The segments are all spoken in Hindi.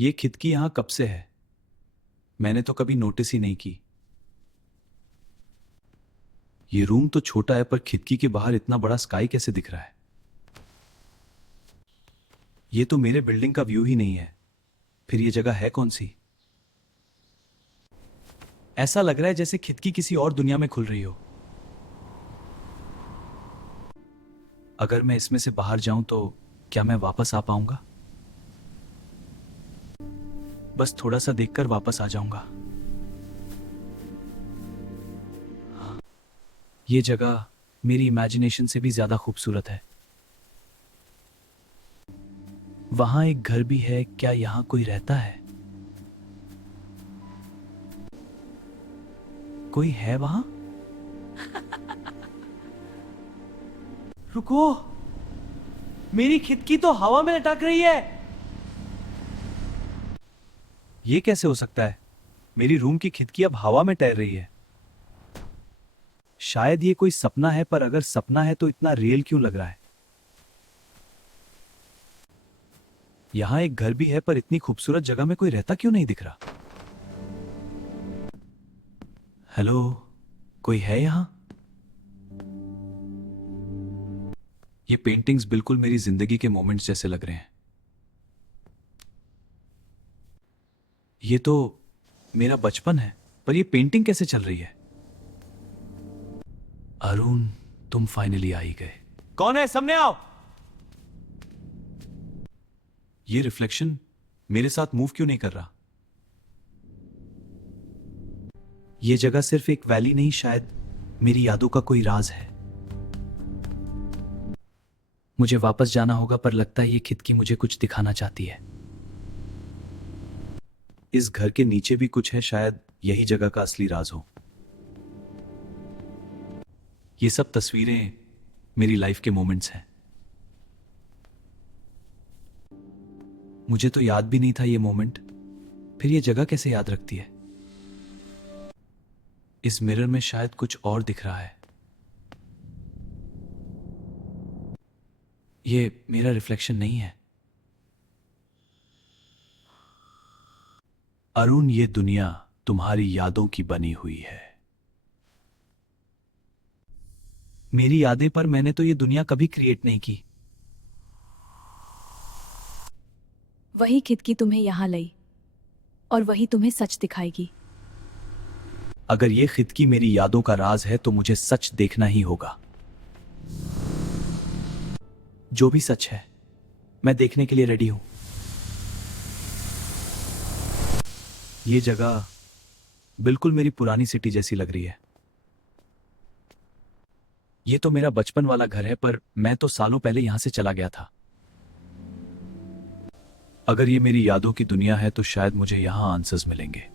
ये खिड़की यहां कब से है? मैंने तो कभी नोटिस ही नहीं की। ये रूम तो छोटा है पर खिड़की के बाहर इतना बड़ा स्काई कैसे दिख रहा है? ये तो मेरे बिल्डिंग का व्यू ही नहीं है। फिर ये जगह है कौन सी? ऐसा लग रहा है जैसे खिड़की किसी और दुनिया में खुल रही हो। अगर मैं इसमें से बाहर जाऊं तो क्या मैं वापस आ पाऊंगा? बस थोड़ा सा देखकर वापस आ जाऊंगा। ये जगह मेरी इमेजिनेशन से भी ज्यादा खूबसूरत है। वहां एक घर भी है, क्या यहां कोई रहता है? कोई है वहां? रुको, मेरी खिड़की तो हवा में लटक रही है। ये कैसे हो सकता है? मेरी रूम की खिड़की अब हवा में तैर रही है। शायद ये कोई सपना है, पर अगर सपना है तो इतना रियल क्यों लग रहा है? यहां एक घर भी है, पर इतनी खूबसूरत जगह में कोई रहता क्यों नहीं दिख रहा? हेलो, कोई है यहां? ये पेंटिंग्स बिल्कुल मेरी जिंदगी के मोमेंट्स जैसे लग रहे हैं। ये तो मेरा बचपन है, पर ये पेंटिंग कैसे चल रही है? अरुण, तुम फाइनली आ ही गए। कौन है? सामने आओ। ये रिफ्लेक्शन मेरे साथ मूव क्यों नहीं कर रहा? ये जगह सिर्फ एक वैली नहीं, शायद मेरी यादों का कोई राज है। मुझे वापस जाना होगा, पर लगता है ये खिड़की मुझे कुछ दिखाना चाहती है। इस घर के नीचे भी कुछ है, शायद यही जगह का असली राज हो। ये सब तस्वीरें मेरी लाइफ के मोमेंट्स हैं। मुझे तो याद भी नहीं था ये मोमेंट, फिर ये जगह कैसे याद रखती है? इस मिरर में शायद कुछ और दिख रहा है। ये मेरा रिफ्लेक्शन नहीं है। अरुण, ये दुनिया तुम्हारी यादों की बनी हुई है। मेरी यादें, पर मैंने तो ये दुनिया कभी क्रिएट नहीं की। वही खिड़की तुम्हें यहां लाई और वही तुम्हें सच दिखाएगी। अगर ये खिड़की मेरी यादों का राज है तो मुझे सच देखना ही होगा। जो भी सच है, मैं देखने के लिए रेडी हूं। ये जगह बिल्कुल मेरी पुरानी सिटी जैसी लग रही है। ये तो मेरा बचपन वाला घर है, पर मैं तो सालों पहले यहां से चला गया था। अगर ये मेरी यादों की दुनिया है तो शायद मुझे यहां आंसर्स मिलेंगे।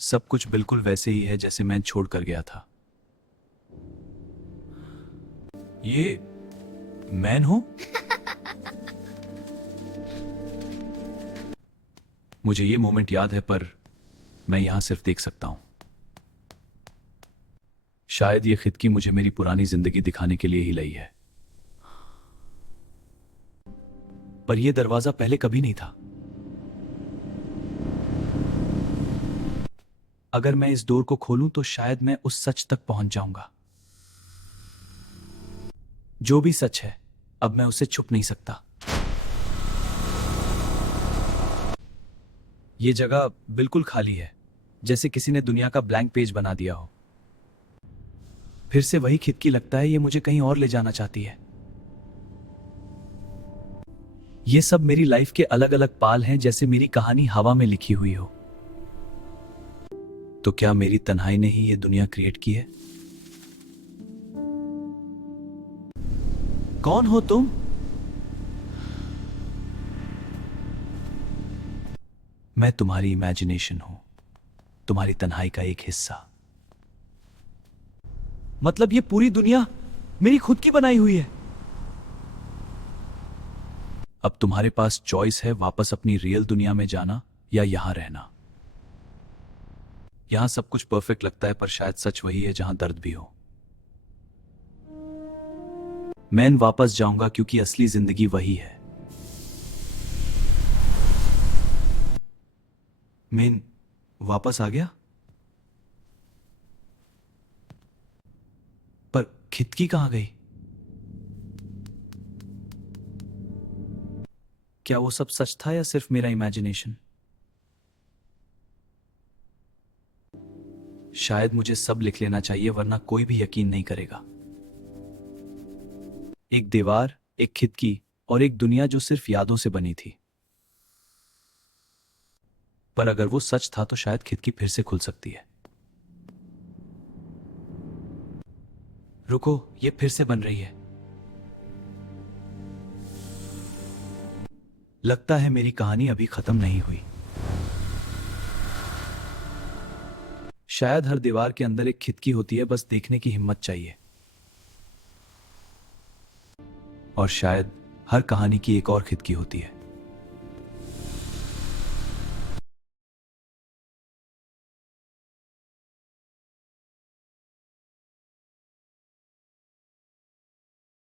सब कुछ बिल्कुल वैसे ही है जैसे मैं छोड़कर गया था। ये मैन हूं? मुझे ये मोमेंट याद है, पर मैं यहां सिर्फ देख सकता हूं। शायद ये खिड़की मुझे मेरी पुरानी जिंदगी दिखाने के लिए ही लाई है। पर यह दरवाजा पहले कभी नहीं था। अगर मैं इस डोर को खोलूं तो शायद मैं उस सच तक पहुंच जाऊंगा। जो भी सच है, अब मैं उसे छुप नहीं सकता। यह जगह बिल्कुल खाली है, जैसे किसी ने दुनिया का ब्लैंक पेज बना दिया हो। फिर से वही खिड़की, लगता है ये मुझे कहीं और ले जाना चाहती है। ये सब मेरी लाइफ के अलग अलग पाल हैं, जैसे मेरी कहानी हवा में लिखी हुई हो। तो क्या मेरी तन्हाई ने ही ये दुनिया क्रिएट की है? कौन हो तुम? मैं तुम्हारी इमेजिनेशन हूं, तुम्हारी तन्हाई का एक हिस्सा। मतलब ये पूरी दुनिया मेरी खुद की बनाई हुई है। अब तुम्हारे पास चॉइस है, वापस अपनी रियल दुनिया में जाना या यहां रहना। यहां सब कुछ परफेक्ट लगता है, पर शायद सच वही है जहां दर्द भी हो। मैं वापस जाऊंगा क्योंकि असली जिंदगी वही है। मेन वापस आ गया, पर खिड़की कहाँ गई? क्या वो सब सच था या सिर्फ मेरा इमेजिनेशन? शायद मुझे सब लिख लेना चाहिए, वरना कोई भी यकीन नहीं करेगा। एक दीवार, एक खिड़की और एक दुनिया जो सिर्फ यादों से बनी थी। पर अगर वो सच था तो शायद खिड़की फिर से खुल सकती है। रुको, ये फिर से बन रही है। लगता है मेरी कहानी अभी खत्म नहीं हुई। शायद हर दीवार के अंदर एक खिड़की होती है, बस देखने की हिम्मत चाहिए। और शायद हर कहानी की एक और खिड़की होती है।